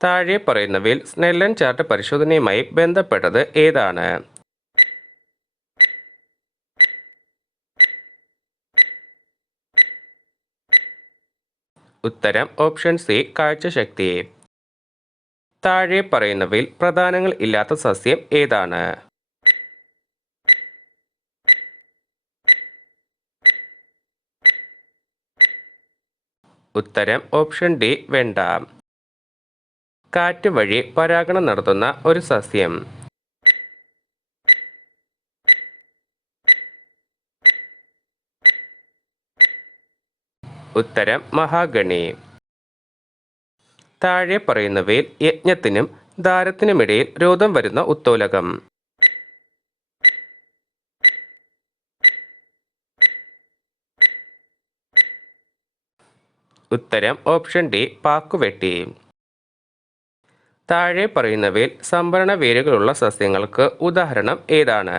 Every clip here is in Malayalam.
താഴെ പറയുന്നവയിൽ സ്നെല്ലൻ ചാർട്ട് പരിശോധനയുമായി ബന്ധപ്പെട്ടത് ഏതാണ്? ഉത്തരം ഓപ്ഷൻ സി കാഴ്ചശക്തി. താഴെ പറയുന്നവയിൽ പ്രധാനങ്ങൾ ഇല്ലാത്ത സസ്യം ഏതാണ്? ഉത്തരം ഓപ്ഷൻ ഡി വെണ്ട. കാറ്റ് വഴി പരാഗണം നടത്തുന്ന ഒരു സസ്യം. ഉത്തരം മഹാഗണി. താഴെ പറയുന്നവയിൽ യജ്ഞത്തിനും ദാരത്തിനുമിടയിൽ രോധം വരുന്ന ഉത്തോലകം. ഉത്തരം ഓപ്ഷൻ ഡി പാക്കുവെട്ടി. താഴെ പറയുന്നവയിൽ സംഭരണ വേരുകളുള്ള സസ്യങ്ങൾക്ക് ഉദാഹരണം ഏതാണ്?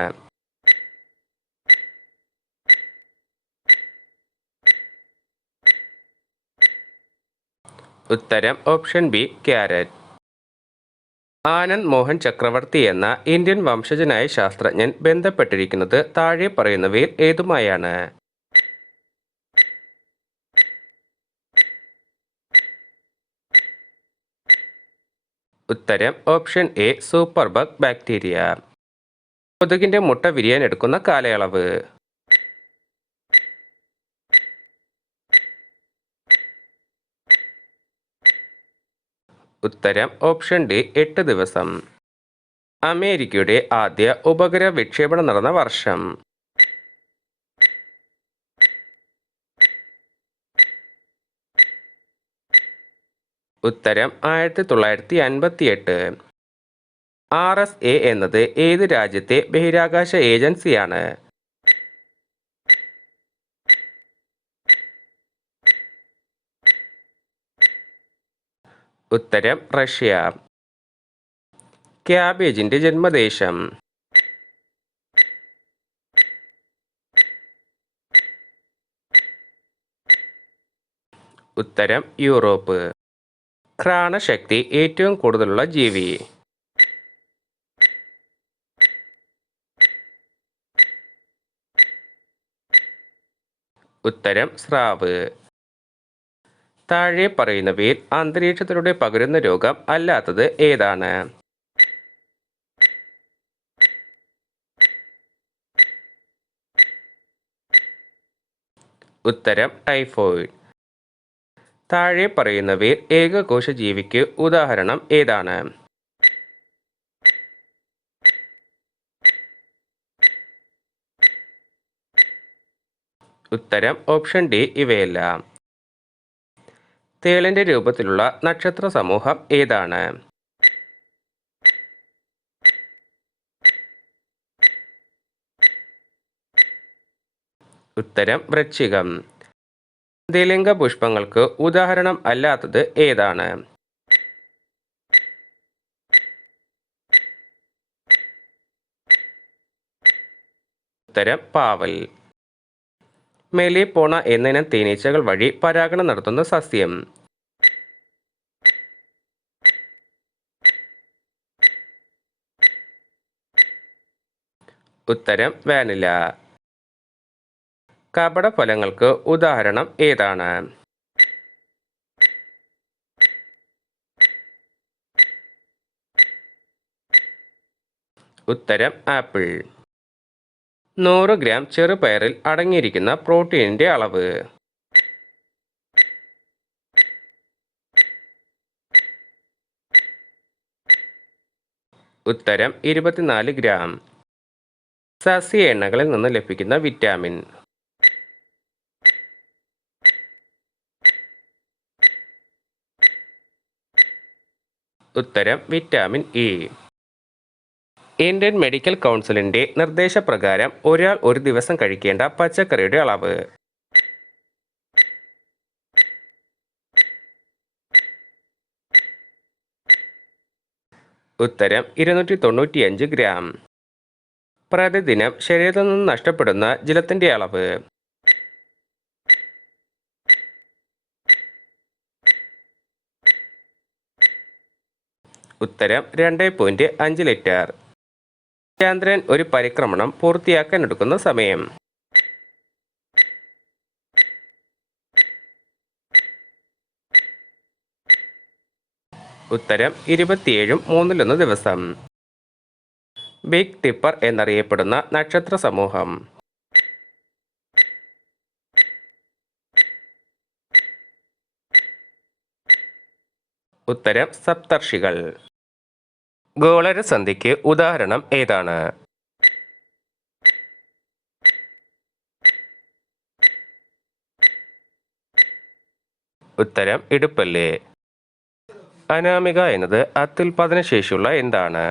ഉത്തരം option B carrot. Anand Mohan Chakravarthy എന്ന ഇന്ത്യൻ വംശജനായ ശാസ്ത്രജ്ഞൻ ബന്ധപ്പെട്ടിരിക്കുന്നത് താഴെ പറയുന്നവയിൽ ഏതുമായാണ്? ഉത്തരം ഓപ്ഷൻ എ സൂപ്പർബഗ് ബാക്ടീരിയ. കൊതുകിന്റെ മുട്ട വിരിയാൻ എടുക്കുന്ന കാലയളവ്. ഉത്തരം ഓപ്ഷൻ ഡി 8 ദിവസം. അമേരിക്കയുടെ ആദ്യ ഉപഗ്രഹ വിക്ഷേപണം നടന്ന വർഷം. ഉത്തരം 1958. RSA എന്നത് ഏത് രാജ്യത്തെ ബഹിരാകാശ ഏജൻസിയാണ്? ഉത്തരം റഷ്യ. ക്യാബേജിന്റെ ജന്മദേശം. ഉത്തരം യൂറോപ്പ്. ഘ്രാണശക്തി ഏറ്റവും കൂടുതലുള്ള ജീവി. ഉത്തരം സ്രാവ്. താഴെ പറയുന്നവയിൽ അന്തരീക്ഷത്തിലൂടെ പകരുന്ന രോഗം അല്ലാത്തത് ഏതാണ്? ഉത്തരം ടൈഫോയിഡ്. താഴെ പറയുന്നവയിൽ ഏകകോശ ജീവിക്ക് ഉദാഹരണം ഏതാണ്? ഉത്തരം ഓപ്ഷൻ ഡി ഇവയെല്ലാം. തേളിന്റെ രൂപത്തിലുള്ള നക്ഷത്ര സമൂഹം ഏതാണ്? ഉത്തരം വൃശ്ചികം. ദ്വിലിംഗ പുഷ്പങ്ങൾക്ക് ഉദാഹരണം അല്ലാത്തത് ഏതാണ്? ഉത്തരം പാവൽ. മെലിപോണ എന്നിനം തേനീച്ചകൾ വഴി പരാഗണം നടത്തുന്ന സസ്യം. ഉത്തരം വാനില. കപടഫലങ്ങൾക്ക് ഉദാഹരണം ഏതാണ്? ഉത്തരം ആപ്പിൾ. 100 ഗ്രാം ചെറുപയറിൽ അടങ്ങിയിരിക്കുന്ന പ്രോട്ടീനിന്റെ അളവ്. ഉത്തരം 24 ഗ്രാം. സസ്യ എണ്ണകളിൽ നിന്ന് ലഭിക്കുന്ന വിറ്റാമിൻ. ഉത്തരം വിറ്റാമിൻ ഇ. ഇന്ത്യൻ മെഡിക്കൽ കൗൺസിലിന്റെ നിർദ്ദേശപ്രകാരം ഒരാൾ ഒരു ദിവസം കഴിക്കേണ്ട പച്ചക്കറിയുടെ അളവ്. ഉത്തരം 295 ഗ്രാം. പ്രതിദിനം ശരീരത്തിൽ നിന്ന് നഷ്ടപ്പെടുന്ന ജലത്തിന്റെ അളവ്. ഉത്തരം 2.5 ലിറ്റർ. ചന്ദ്രൻ ഒരു പരിക്രമണം പൂർത്തിയാക്കാൻ എടുക്കുന്ന സമയം. ഉത്തരം 27 ദിവസം. ബിഗ് ടിപ്പർ എന്നറിയപ്പെടുന്ന നക്ഷത്ര സമൂഹം. ഉത്തരം സപ്തർഷികൾ. ഗോളരസന്ധിക്ക് ഉദാഹരണം ഏതാണ്? ഉത്തരം ഇടുപ്പല്ല്. അനാമിക എന്നത് അത്യുൽപാദന ശേഷിയുള്ള എന്താണ്?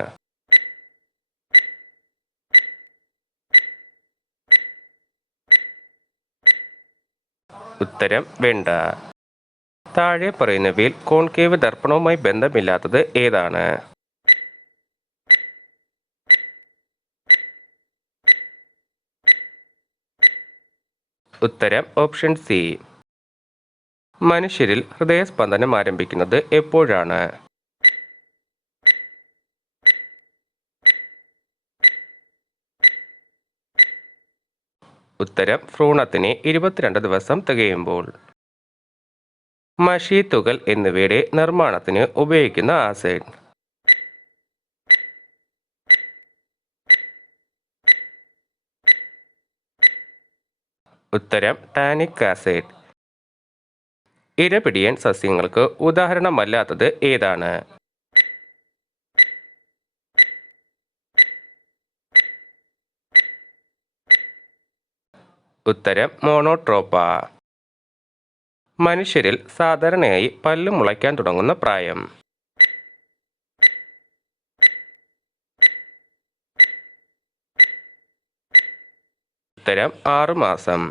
ഉത്തരം വെണ്ട. താഴെ പറയുന്നവയിൽ കോൺകേവ് ദർപ്പണവുമായി ബന്ധമില്ലാത്തത് ഏതാണ്? ഉത്തരം ഓപ്ഷൻ സി. മനുഷ്യരിൽ ഹൃദയസ്പന്ദനം ആരംഭിക്കുന്നത് എപ്പോഴാണ്? ഉത്തരം ഭ്രൂണത്തിന് 22 ദിവസം തികയുമ്പോൾ. മഷി, തുകൽ എന്നിവയുടെ നിർമ്മാണത്തിന് ഉപയോഗിക്കുന്ന ആസിഡ്. ഉത്തരം ടാനിക് ആസിഡ്. ഇരപിടിയൻ സസ്യങ്ങൾക്ക് ഉദാഹരണമല്ലാത്തത് ഏതാണ്? ഉത്തരം മോണോട്രോപ്പ. മനുഷ്യരിൽ സാധാരണയായി പല്ല് മുളയ്ക്കാൻ തുടങ്ങുന്ന പ്രായം. ഉത്തരം 6 മാസം.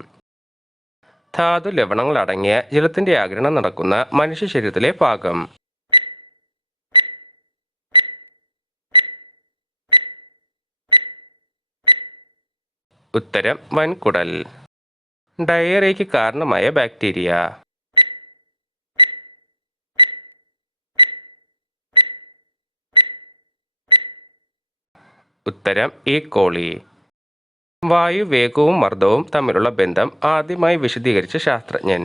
ധാതു ലവണങ്ങൾ അടങ്ങിയ ജലത്തിന്റെ ആഗിരണം നടക്കുന്ന മനുഷ്യ ശരീരത്തിലെ ഭാഗം. ഉത്തരം വൻകുടൽ. ഡയേറിയയ്ക്ക് കാരണമായ ബാക്ടീരിയ. ഉത്തരം ഈ കോളി. വായു വേഗവും മർദ്ദവും തമ്മിലുള്ള ബന്ധം ആദ്യമായി വിശദീകരിച്ച ശാസ്ത്രജ്ഞൻ.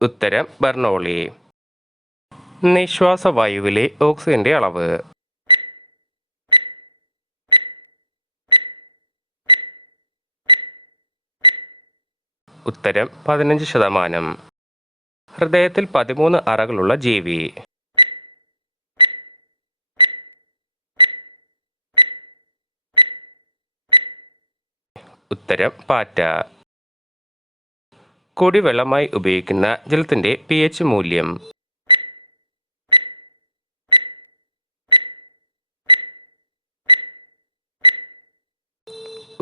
ഉത്തരം ബെർണോളി. നിശ്വാസവായുവിലെ ഓക്സിജന്റെ അളവ്. ഉത്തരം 15%. ഹൃദയത്തിൽ 13 അറകളുള്ള ജീവി. ഉത്തരം പാറ്റ. കുടിവെള്ളമായി ഉപയോഗിക്കുന്ന ജലത്തിന്റെ pH മൂല്യം.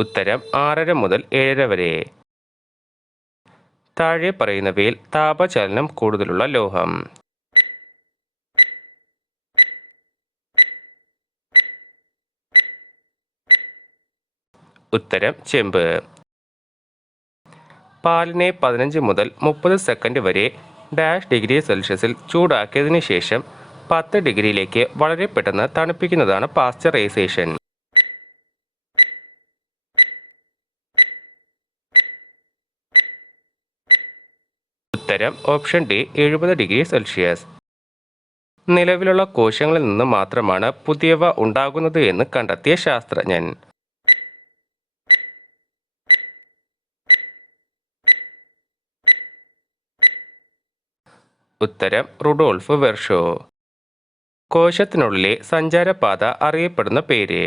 ഉത്തരം 6.5 മുതൽ 7.5 വരെ. താഴെ പറയുന്നവയിൽ താപചലനം കൂടുതലുള്ള ലോഹം. ഉത്തരം ചെമ്പ്. പാലിനെ 15 മുതൽ 30 സെക്കൻഡ് വരെ -°C ചൂടാക്കിയതിനു ശേഷം 10 ഡിഗ്രിയിലേക്ക് വളരെ പെട്ടെന്ന് തണുപ്പിക്കുന്നതാണ് പാസ്ചറൈസേഷൻ. ഉത്തരം ഓപ്ഷൻ ഡി 70°C. നിലവിലുള്ള കോശങ്ങളിൽ നിന്ന് മാത്രമാണ് പുതിയവ ഉണ്ടാകുന്നത് എന്ന് കണ്ടെത്തിയ ശാസ്ത്രജ്ഞൻ. ഉത്തരം റുഡോൾഫ് വെർഷോ. കോശത്തിനുള്ളിലെ സഞ്ചാരപാത അറിയപ്പെടുന്ന പേര്.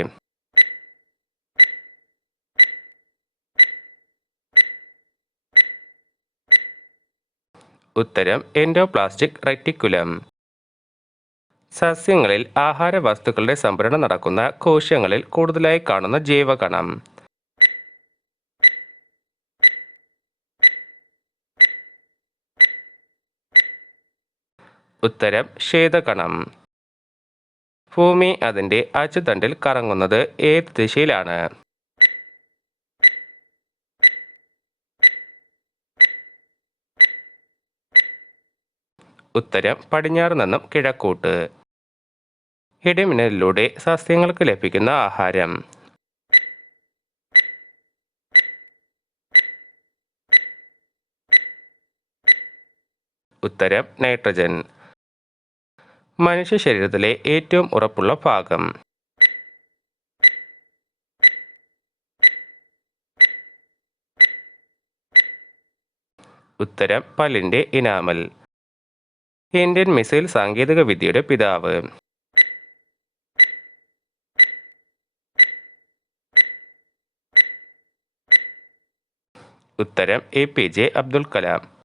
ഉത്തരം എൻഡോപ്ലാസ്റ്റിക് റെറ്റിക്കുലം. സസ്യങ്ങളിൽ ആഹാര വസ്തുക്കളുടെ സംഭരണം നടക്കുന്ന കോശങ്ങളിൽ കൂടുതലായി കാണുന്ന ജൈവകണം. ഉത്തരം ശ്വേതകണം. ഭൂമി അതിൻ്റെ അച്ചുതണ്ടിൽ കറങ്ങുന്നത് ഏത് ദിശയിലാണ്? ഉത്തരം പടിഞ്ഞാറ് നിന്നും കിഴക്കോട്ട്. ഇടിമിന്നലിലൂടെ സസ്യങ്ങൾക്ക് ലഭിക്കുന്ന ആഹാരം. ഉത്തരം നൈട്രജൻ. മനുഷ്യ ശരീരത്തിലെ ഏറ്റവും ഉറപ്പുള്ള ഭാഗം. ഉത്തരം പല്ലിൻ്റെ ഇനാമൽ. ഇന്ത്യൻ മിസൈൽ സാങ്കേതിക വിദ്യയുടെ പിതാവ്. ഉത്തരം APJ അബ്ദുൽ കലാം.